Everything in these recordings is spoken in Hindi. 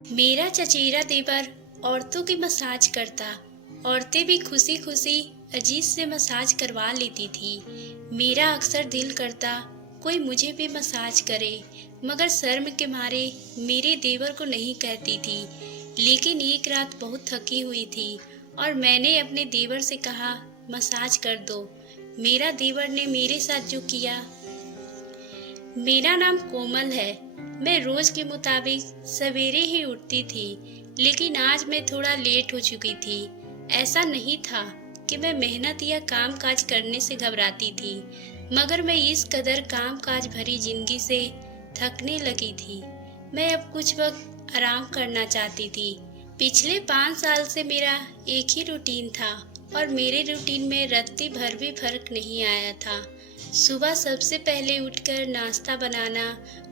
मेरा चचेरा देवर औरतों की मसाज करता। औरतें भी खुशी खुशी अजीज से मसाज करवा लेती थी। मेरा अक्सर दिल करता कोई मुझे भी मसाज करे, मगर शर्म के मारे मेरे देवर को नहीं कहती थी। लेकिन एक रात बहुत थकी हुई थी और मैंने अपने देवर से कहा, मसाज कर दो। मेरा देवर ने मेरे साथ जो किया। मेरा नाम कोमल है। मैं रोज के मुताबिक सवेरे ही उठती थी, लेकिन आज मैं थोड़ा लेट हो चुकी थी। ऐसा नहीं था कि मैं मेहनत या काम काज करने से घबराती थी, मगर मैं इस कदर काम काज भरी जिंदगी से थकने लगी थी। मैं अब कुछ वक्त आराम करना चाहती थी। पिछले 5 साल से मेरा एक ही रूटीन था और मेरे रूटीन में रत्ती भर भी फर्क नहीं आया था। सुबह सबसे पहले उठकर नाश्ता बनाना,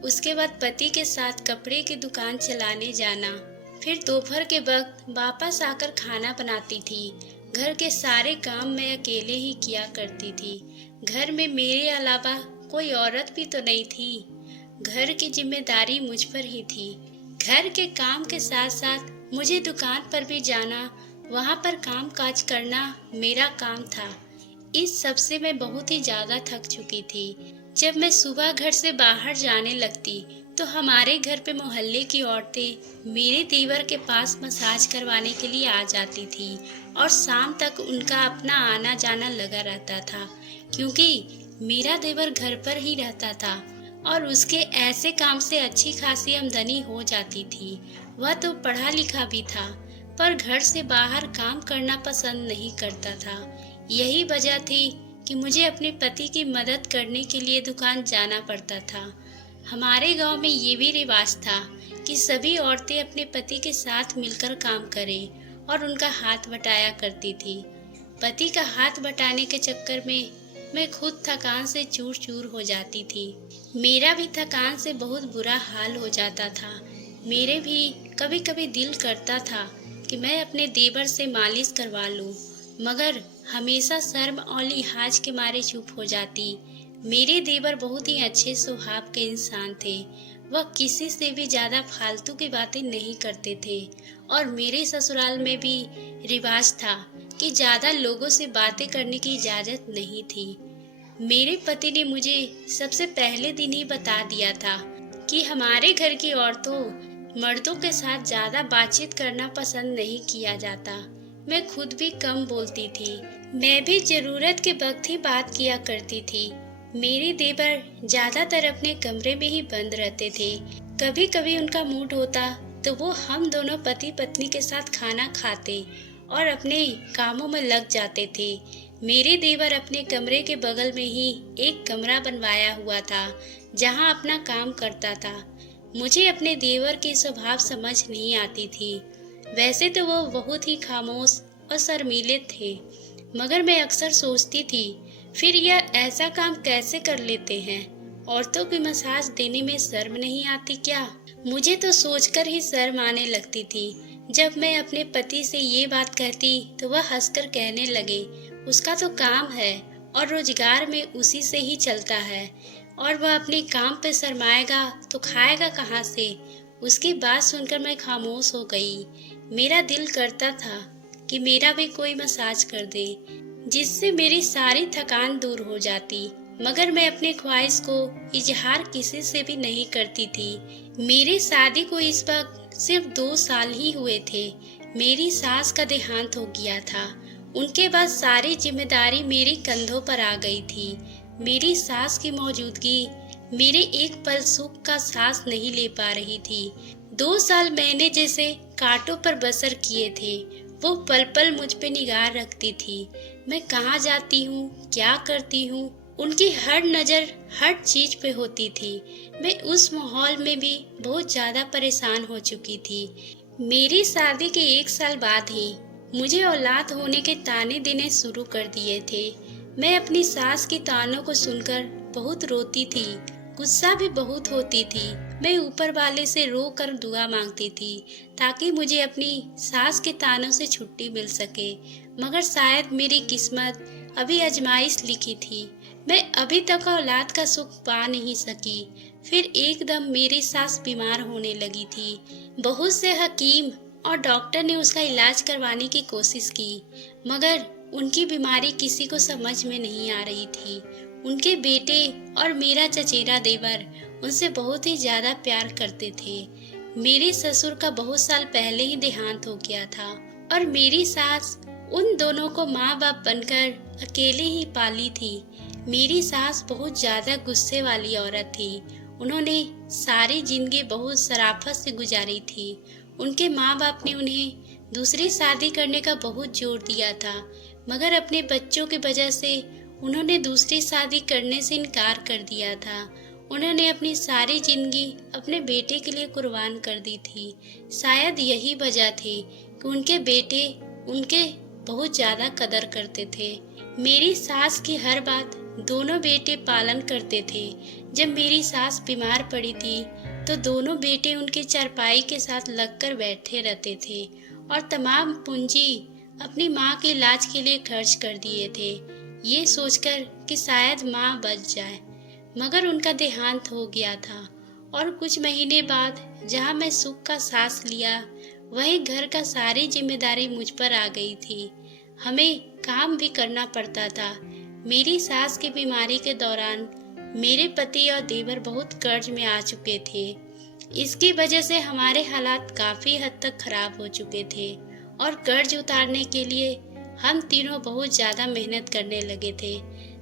उसके बाद पति के साथ कपड़े की दुकान चलाने जाना, फिर दोपहर के वक्त वापस आकर खाना बनाती थी। घर के सारे काम मैं अकेले ही किया करती थी। घर में मेरे अलावा कोई औरत भी तो नहीं थी। घर की जिम्मेदारी मुझ पर ही थी। घर के काम के साथ साथ मुझे दुकान पर भी जाना, वहाँ पर काम काज करना मेरा काम था। इस सब से मैं बहुत ही ज्यादा थक चुकी थी। जब मैं सुबह घर से बाहर जाने लगती तो हमारे घर पे मोहल्ले की औरतें मेरे देवर के पास मसाज करवाने के लिए आ जाती थी और शाम तक उनका अपना आना जाना लगा रहता था, क्योंकि मेरा देवर घर पर ही रहता था और उसके ऐसे काम से अच्छी खासी आमदनी हो जाती थी। वह तो पढ़ा लिखा भी था, पर घर से बाहर काम करना पसंद नहीं करता था। यही वजह थी कि मुझे अपने पति की मदद करने के लिए दुकान जाना पड़ता था। हमारे गांव में ये भी रिवाज था कि सभी औरतें अपने पति के साथ मिलकर काम करें और उनका हाथ बटाया करती थी। पति का हाथ बटाने के चक्कर में मैं खुद थकान से चूर चूर हो जाती थी। मेरा भी थकान से बहुत बुरा हाल हो जाता था। मेरे भी कभी कभी दिल करता था कि मैं अपने देवर से मालिश करवा लूं, मगर हमेशा शर्म और लिहाज के मारे चुप हो जाती। मेरे देवर बहुत ही अच्छे स्वभाव के इंसान थे। वह किसी से भी ज्यादा फालतू की बातें नहीं करते थे और मेरे ससुराल में भी रिवाज था कि ज्यादा लोगों से बातें करने की इजाजत नहीं थी। मेरे पति ने मुझे सबसे पहले दिन ही बता दिया था कि हमारे घर की औरतों मर्दों के साथ ज्यादा बातचीत करना पसंद नहीं किया जाता। मैं खुद भी कम बोलती थी। मैं भी जरूरत के वक्त ही बात किया करती थी। मेरे देवर ज्यादातर अपने कमरे में ही बंद रहते थे। कभी कभी उनका मूड होता तो वो हम दोनों पति पत्नी के साथ खाना खाते और अपने कामों में लग जाते थे। मेरे देवर अपने कमरे के बगल में ही एक कमरा बनवाया हुआ था, जहां अपना काम करता था। मुझे अपने देवर की स्वभाव समझ नहीं आती थी। वैसे तो वो बहुत ही खामोश और शर्मीले थे, मगर मैं अक्सर सोचती थी, फिर यह ऐसा काम कैसे कर लेते हैं? औरतों की मसाज देने में शर्म नहीं आती क्या? मुझे तो सोचकर ही शर्म आने लगती थी। जब मैं अपने पति से ये बात कहती तो वह हंसकर कहने लगे, उसका तो काम है और रोजगार में उसी से ही चलता है, और वह अपने काम पे शर्माएगा तो खाएगा कहाँ से? उसकी बात सुनकर मैं खामोश हो गई। मेरा दिल करता था कि मेरा भी कोई मसाज कर दे, जिससे मेरी सारी थकान दूर हो जाती, मगर मैं अपने ख्वाहिश को इजहार किसी से भी नहीं करती थी। मेरी शादी को इस वक्त सिर्फ 2 साल ही हुए थे। मेरी सास का देहांत हो गया था। उनके बाद सारी जिम्मेदारी मेरे कंधों पर आ गई थी। मेरी सास की मौजूदगी मेरे एक पल सुख का सांस नहीं ले पा रही थी। 2 साल मैंने जैसे कांटों पर बसर किए थे। वो पल पल मुझ पे निगाह रखती थी। मैं कहाँ जाती हूँ, क्या करती हूँ, उनकी हर नज़र हर चीज पे होती थी। मैं उस माहौल में भी बहुत ज्यादा परेशान हो चुकी थी। मेरी शादी के 1 साल बाद ही मुझे औलाद होने के ताने देने शुरू कर दिए थे। मैं अपनी सास की तानों को सुनकर बहुत रोती थी, गुस्सा भी बहुत होती थी। मैं ऊपर वाले से रो कर दुआ मांगती थी ताकि मुझे अपनी सास के तानों से छुट्टी मिल सके, मगर शायद मेरी किस्मत अभी आजमाइश लिखी थी। मैं अभी तक औलाद का सुख पा नहीं सकी। फिर एकदम मेरी सास बीमार होने लगी थी। बहुत से हकीम और डॉक्टर ने उसका इलाज करवाने की कोशिश की, मगर उनकी बीमारी किसी को समझ में नहीं आ रही थी। उनके बेटे और मेरा चचेरा देवर उनसे बहुत ही ज्यादा प्यार करते थे। मेरे ससुर का बहुत साल पहले ही देहांत हो गया था और मेरी सास उन दोनों को माँ बाप बनकर अकेले ही पाली थी। मेरी सास बहुत ज्यादा गुस्से वाली औरत थी। उन्होंने सारी जिंदगी बहुत शराफत से गुजारी थी। उनके माँ बाप ने उन्हें दूसरी शादी करने का बहुत जोर दिया था, मगर अपने बच्चों की वजह से उन्होंने दूसरी शादी करने से इनकार कर दिया था। उन्होंने अपनी सारी जिंदगी अपने बेटे के लिए कुर्बान कर दी थी। शायद यही वजह थी कि उनके बेटे उनके बहुत ज्यादा कदर करते थे। मेरी सास की हर बात दोनों बेटे पालन करते थे। जब मेरी सास बीमार पड़ी थी तो दोनों बेटे उनके चारपाई के साथ लगकर बैठे रहते थे और तमाम पूंजी अपनी माँ के इलाज के लिए खर्च कर दिए थे, ये सोचकर कि शायद माँ बच जाए। मगर उनका देहांत हो गया था और कुछ महीने बाद जहाँ मैं सुख का सांस लिया, वहीं घर का सारी जिम्मेदारी मुझ पर आ गई थी। हमें काम भी करना पड़ता था। मेरी सास की बीमारी के दौरान मेरे पति और देवर बहुत कर्ज में आ चुके थे। इसकी वजह से हमारे हालात काफी हद तक खराब हो चुके थे और कर्ज उतारने के लिए हम तीनों बहुत ज्यादा मेहनत करने लगे थे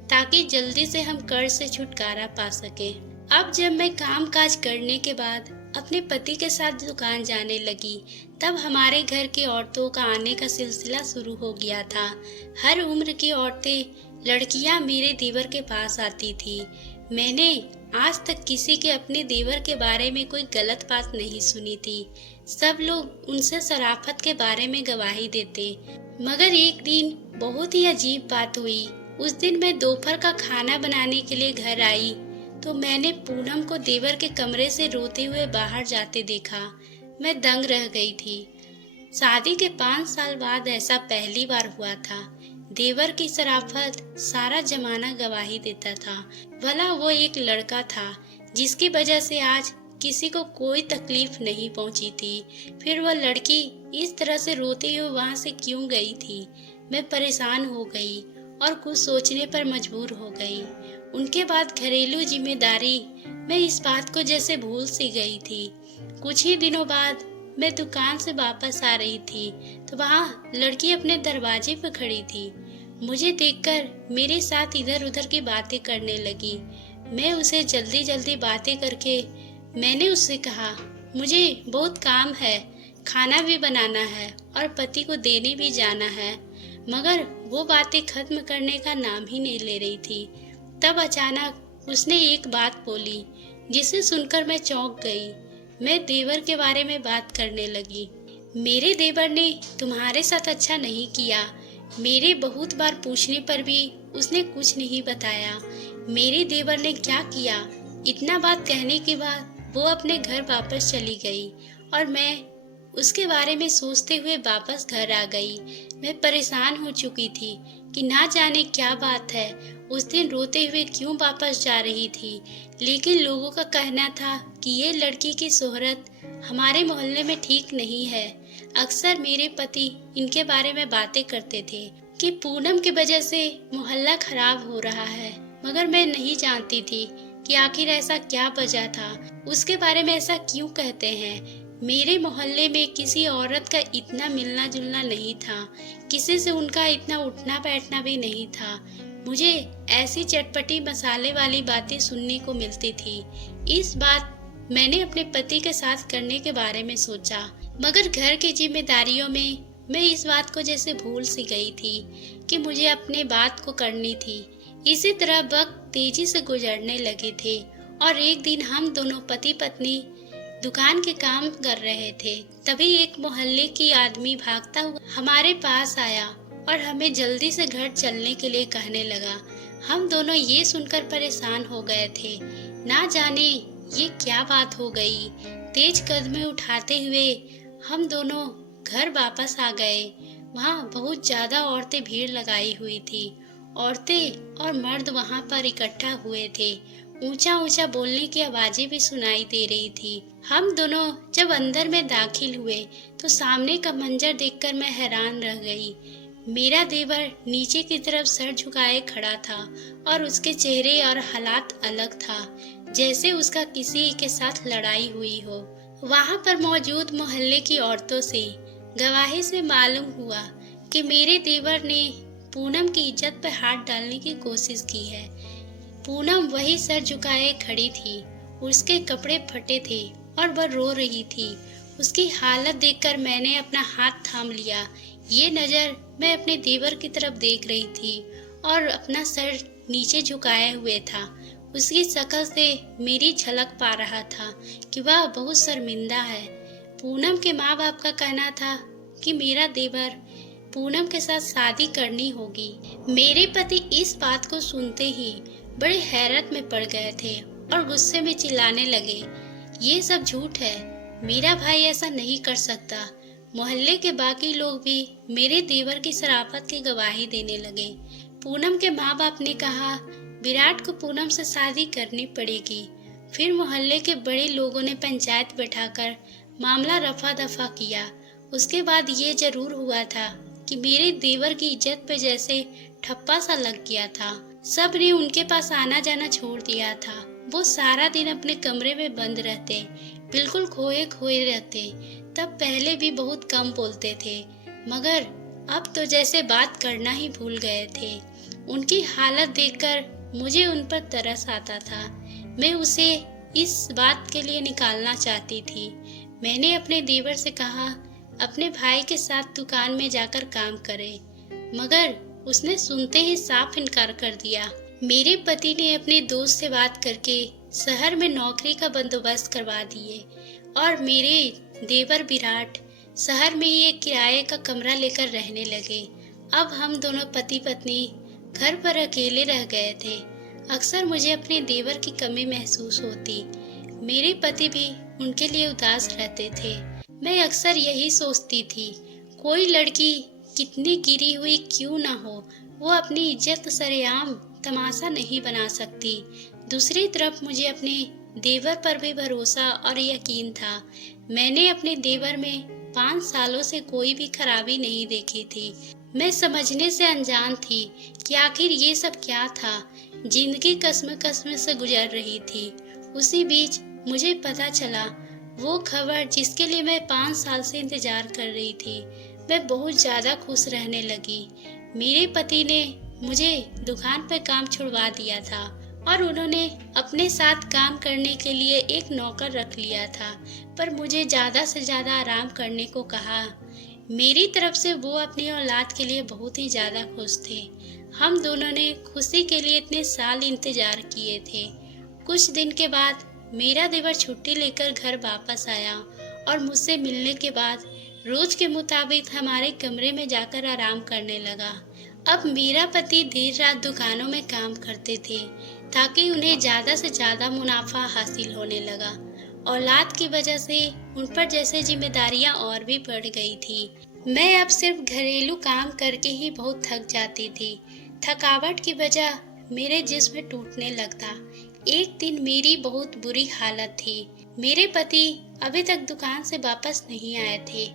ताकि जल्दी से हम कर्ज से छुटकारा पा सके। अब जब मैं काम काज करने के बाद अपने पति के साथ दुकान जाने लगी, तब हमारे घर की औरतों का आने का सिलसिला शुरू हो गया था। हर उम्र की औरतें, लड़कियां मेरे देवर के पास आती थी। मैंने आज तक किसी के अपने देवर के बारे में कोई गलत बात नहीं सुनी थी। सब लोग उनसे शराफत के बारे में गवाही देते। मगर एक दिन बहुत ही अजीब बात हुई। उस दिन मैं दोपहर का खाना बनाने के लिए घर आई तो मैंने पूनम को देवर के कमरे से रोते हुए बाहर जाते देखा। मैं दंग रह गई थी। शादी के 5 साल बाद ऐसा पहली बार हुआ था। देवर की शराफत सारा जमाना गवाही देता था। भला वो एक लड़का था जिसकी वजह से आज किसी को कोई तकलीफ नहीं पहुंची थी। फिर वह लड़की इस तरह से रोते हुए वहां से क्यों गई थी? मैं परेशान हो गई और कुछ सोचने पर मजबूर हो गई। उनके बाद घरेलू जिम्मेदारी, मैं इस बात को जैसे भूल सी गई थी। कुछ ही दिनों बाद मैं दुकान से वापस आ रही थी तो वहाँ लड़की अपने दरवाजे पर खड़ी थी। मुझे देखकर मेरे साथ इधर उधर की बातें करने लगी। मैं उसे जल्दी जल्दी बातें करके मैंने उससे कहा, मुझे बहुत काम है, खाना भी बनाना है और पति को देने भी जाना है। मगर वो बातें खत्म करने का नाम ही नहीं ले रही थी। तब अचानक उसने एक बात बोली जिसे सुनकर मैं चौंक गई। मैं देवर के बारे में बात करने लगी। मेरे देवर ने तुम्हारे साथ अच्छा नहीं किया। मेरे बहुत बार पूछने पर भी उसने कुछ नहीं बताया। मेरे देवर ने क्या किया? इतना बात कहने के बाद वो अपने घर वापस चली गई और मैं उसके बारे में सोचते हुए वापस घर आ गई। मैं परेशान हो चुकी थी कि ना जाने क्या बात है, उस दिन रोते हुए क्यों वापस जा रही थी। लेकिन लोगों का कहना था कि ये लड़की की शोहरत हमारे मोहल्ले में ठीक नहीं है। अक्सर मेरे पति इनके बारे में बातें करते थे कि पूनम की वजह से मोहल्ला खराब हो रहा है, मगर मैं नहीं जानती थी कि आखिर ऐसा क्या वजह था, उसके बारे में ऐसा क्यों कहते हैं। मेरे मोहल्ले में किसी औरत का इतना मिलना जुलना नहीं था, किसी से उनका इतना उठना बैठना भी नहीं था। मुझे ऐसी चटपटी मसाले वाली बातें सुनने को मिलती थी। इस बात मैंने अपने पति के साथ करने के बारे में सोचा, मगर घर की जिम्मेदारियों में मैं इस बात को जैसे भूल सी गई थी कि मुझे अपने बात को करनी थी। इसी तरह वक्त तेजी से गुजरने लगे थे और एक दिन हम दोनों पति पत्नी दुकान के काम कर रहे थे। तभी एक मोहल्ले की आदमी भागता हुआ हमारे पास आया और हमें जल्दी से घर चलने के लिए कहने लगा। हम दोनों ये सुनकर परेशान हो गए थे। ना जाने ये क्या बात हो गई। तेज कदमें उठाते हुए हम दोनों घर वापस आ गए। वहाँ बहुत ज्यादा औरतें भीड़ लगाई हुई थी। औरतें और मर्द वहाँ पर इकट्ठा हुए थे। ऊंचा ऊंचा बोलने की आवाजें भी सुनाई दे रही थी। हम दोनों जब अंदर में दाखिल हुए तो सामने का मंजर देखकर मैं हैरान रह गई। मेरा देवर नीचे की तरफ सर झुकाए खड़ा था और उसके चेहरे और हालात अलग था, जैसे उसका किसी के साथ लड़ाई हुई हो। वहां पर मौजूद मोहल्ले की औरतों से गवाही से मालूम हुआ कि मेरे देवर ने पूनम की इज्जत पर हाथ डालने की कोशिश की है। पूनम वही सर झुकाए खड़ी थी, उसके कपड़े फटे थे और वह रो रही थी। उसकी हालत देखकर मैंने अपना हाथ थाम लिया। ये नज़र मैं अपने देवर की तरफ देख रही थी और अपना सर नीचे झुकाए हुए था। उसकी शक्ल से मेरी झलक पा रहा था कि वह बहुत शर्मिंदा है। पूनम के माँ बाप का कहना था कि मेरा देवर पूनम के साथ शादी करनी होगी। मेरे पति इस बात को सुनते ही बड़े हैरत में पड़ गए थे और गुस्से में चिल्लाने लगे, ये सब झूठ है, मेरा भाई ऐसा नहीं कर सकता। मोहल्ले के बाकी लोग भी मेरे देवर की शराफत की गवाही देने लगे। पूनम के माँ बाप ने कहा विराट को पूनम से शादी करनी पड़ेगी। फिर मोहल्ले के बड़े लोगों ने पंचायत बैठाकर मामला रफा दफा किया। उसके बाद ये जरूर हुआ था कि मेरे देवर की इज्जत पे जैसे ठप्पा सा लग गया था। सब ने उनके पास आना जाना छोड़ दिया था। वो सारा दिन अपने कमरे में बंद रहते, बिल्कुल खोए खोए रहते। तब पहले भी बहुत कम बोलते थे, मगर अब तो जैसे बात करना ही भूल गए थे। उनकी हालत देखकर मुझे उन पर तरस आता था। मैं उसे इस बात के लिए निकालना चाहती थी। मैंने अपने देवर से कहा अपने भाई के साथ दुकान में जाकर काम करे, मगर उसने सुनते ही साफ इनकार कर दिया। मेरे पति ने अपने दोस्त से बात करके शहर में नौकरी का बंदोबस्त करवा दिए और मेरे देवर विराट शहर में ही एक किराए का कमरा लेकर रहने लगे। अब हम दोनों पति पत्नी घर पर अकेले रह गए थे। अक्सर मुझे अपने देवर की कमी महसूस होती। मेरे पति भी उनके लिए उदास रहते थे। मैं अक्सर यही सोचती थी, कोई लड़की कितनी गिरी हुई क्यों ना हो, वो अपनी इज्जत सरेआम तमाशा नहीं बना सकती। दूसरी तरफ मुझे अपने देवर पर भी भरोसा और यकीन था। मैंने अपने देवर में 5 सालों से कोई भी खराबी नहीं देखी थी। मैं समझने से अनजान थी कि आखिर ये सब क्या था। जिंदगी कस्म कस्म से गुजर रही थी। उसी बीच मुझे पता चला वो खबर जिसके लिए मैं 5 साल से इंतजार कर रही थी। मैं बहुत ज़्यादा खुश रहने लगी। मेरे पति ने मुझे दुकान पर काम छुड़वा दिया था और उन्होंने अपने साथ काम करने के लिए एक नौकर रख लिया था, पर मुझे ज़्यादा से ज़्यादा आराम करने को कहा। मेरी तरफ से वो अपनी औलाद के लिए बहुत ही ज़्यादा खुश थे। हम दोनों ने खुशी के लिए इतने साल इंतजार किए थे। कुछ दिन के बाद मेरा देवर छुट्टी लेकर घर वापस आया और मुझसे मिलने के बाद रोज के मुताबिक हमारे कमरे में जाकर आराम करने लगा। अब मेरा पति देर रात दुकानों में काम करते थे ताकि उन्हें ज़्यादा से ज़्यादा मुनाफा हासिल होने लगा। औलाद की वजह से उन पर जैसे जिम्मेदारियां और भी बढ़ गई थी। मैं अब सिर्फ घरेलू काम करके ही बहुत थक जाती थी। थकावट की वजह मेरे जिस्म टूटने लगता। एक दिन मेरी बहुत बुरी हालत थी। मेरे पति अभी तक दुकान से वापस नहीं आए थे।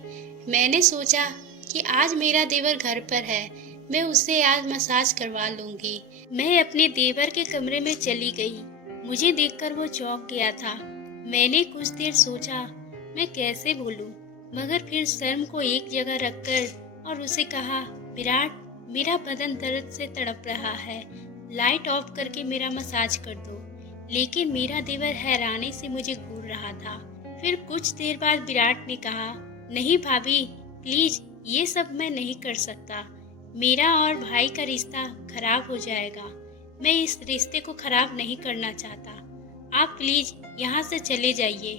मैंने सोचा कि आज मेरा देवर घर पर है, मैं उससे आज मसाज करवा लूंगी। मैं अपने देवर के कमरे में चली गई। मुझे देखकर वो चौंक गया था। मैंने कुछ देर सोचा मैं कैसे बोलूं, मगर फिर शर्म को एक जगह रखकर और उसे कहा, विराट, मेरा बदन दर्द से तड़प रहा है, लाइट ऑफ करके मेरा मसाज कर दो। लेकिन मेरा देवर हैरानी से मुझे घूर रहा था। फिर कुछ देर बाद विराट ने कहा, नहीं भाभी, प्लीज, ये सब मैं नहीं कर सकता। मेरा और भाई का रिश्ता खराब हो जाएगा। मैं इस रिश्ते को खराब नहीं करना चाहता। आप प्लीज यहाँ से चले जाइए।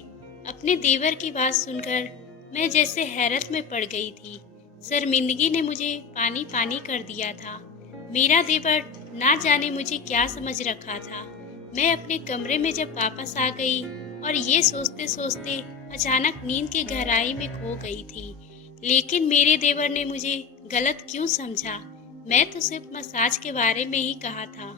अपने देवर की बात सुनकर मैं जैसे हैरत में पड़ गई थी। शर्मिंदगी ने मुझे पानी पानी कर दिया था। मेरा देवर ना जाने मुझे क्या समझ रखा था। मैं अपने कमरे में जब वापस आ गई और ये सोचते सोचते अचानक नींद की गहराई में खो गई थी। लेकिन मेरे देवर ने मुझे गलत क्यों समझा? मैं तो सिर्फ मसाज के बारे में ही कहा था।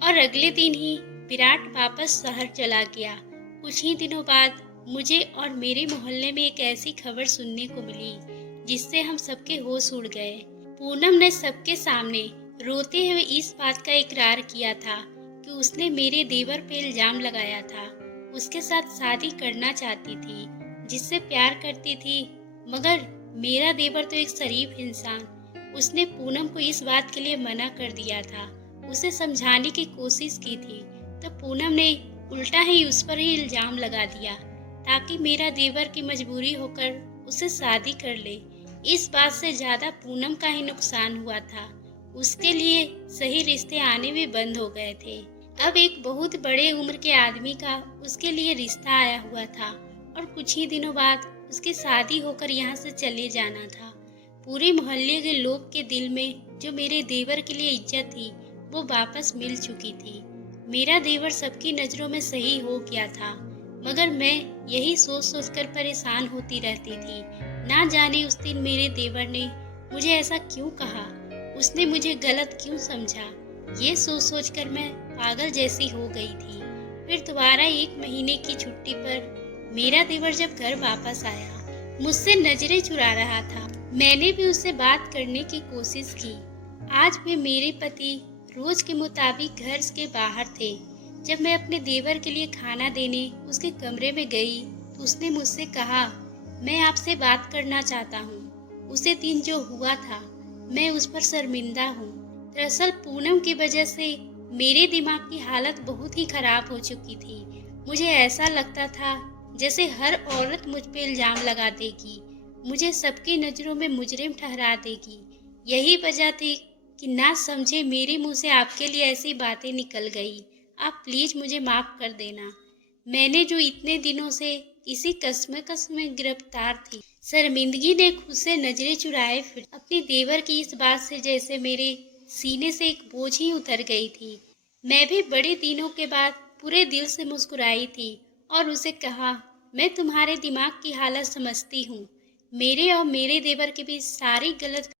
और अगले दिन ही विराट वापस शहर चला गया। कुछ ही दिनों बाद मुझे और मेरे मोहल्ले में एक ऐसी खबर सुनने को मिली जिससे हम सबके होश उड़ गए। पूनम ने सबके सामने रोते हुए इस बात का इकरार किया था कि उसने मेरे देवर पे इल्जाम लगाया था। उसके साथ शादी करना चाहती थी, जिससे प्यार करती थी, मगर मेरा देवर तो एक शरीफ इंसान। उसने पूनम को इस बात के लिए मना कर दिया था। उसे समझाने की कोशिश की थी तो पूनम ने उल्टा ही उस पर ही इल्जाम लगा दिया ताकि मेरा देवर की मजबूरी होकर उसे शादी कर ले। इस बात से ज्यादा पूनम का ही नुकसान हुआ था। उसके लिए सही रिश्ते आने भी बंद हो गए थे। अब एक बहुत बड़े उम्र के आदमी का उसके लिए रिश्ता आया हुआ था और कुछ ही दिनों बाद उसकी शादी होकर यहाँ से चले जाना था। पूरे मोहल्ले के लोग के दिल में जो मेरे देवर के लिए इज्जत थी वो वापस मिल चुकी थी। मेरा देवर सबकी नजरों में सही हो गया था, मगर मैं यही सोच सोच कर परेशान होती रहती थी। ना जाने उस दिन मेरे देवर ने मुझे ऐसा क्यों कहा, उसने मुझे गलत क्यों समझा। ये सोच सोच कर मैं पागल जैसी हो गई थी। फिर दोबारा 1 महीने की छुट्टी पर मेरा देवर जब घर वापस आया, मुझसे नजरें चुरा रहा था। मैंने भी उससे बात करने की कोशिश की। आज भी मेरे पति रोज के मुताबिक घर के बाहर थे। जब मैं अपने देवर के लिए खाना देने उसके कमरे में गई तो उसने मुझसे कहा, मैं आपसे बात करना चाहता हूँ। उसे दिन जो हुआ था मैं उस पर शर्मिंदा हूँ। दरअसल पूनम की वजह से मेरे दिमाग की हालत बहुत ही खराब हो चुकी थी। मुझे ऐसा लगता था जैसे हर औरत मुझ पे इल्जाम लगा देगी, मुझे सबकी नजरों में मुजरिम ठहरा देगी। यही वजह थी कि ना समझे मेरे मुंह से आपके लिए ऐसी बातें निकल गई। आप प्लीज मुझे माफ कर देना। मैंने जो इतने दिनों से इसी कश्मकश में गिरफ्तार थी। शर्मिंदगी ने खुद से नजरें चुराए फिर अपने देवर की इस बात से जैसे मेरे सीने से एक बोझ ही उतर गई थी। मैं भी बड़े दिनों के बाद पूरे दिल से मुस्कुराई थी और उसे कहा, मैं तुम्हारे दिमाग की हालत समझती हूँ। मेरे और मेरे देवर के बीच सारी गलत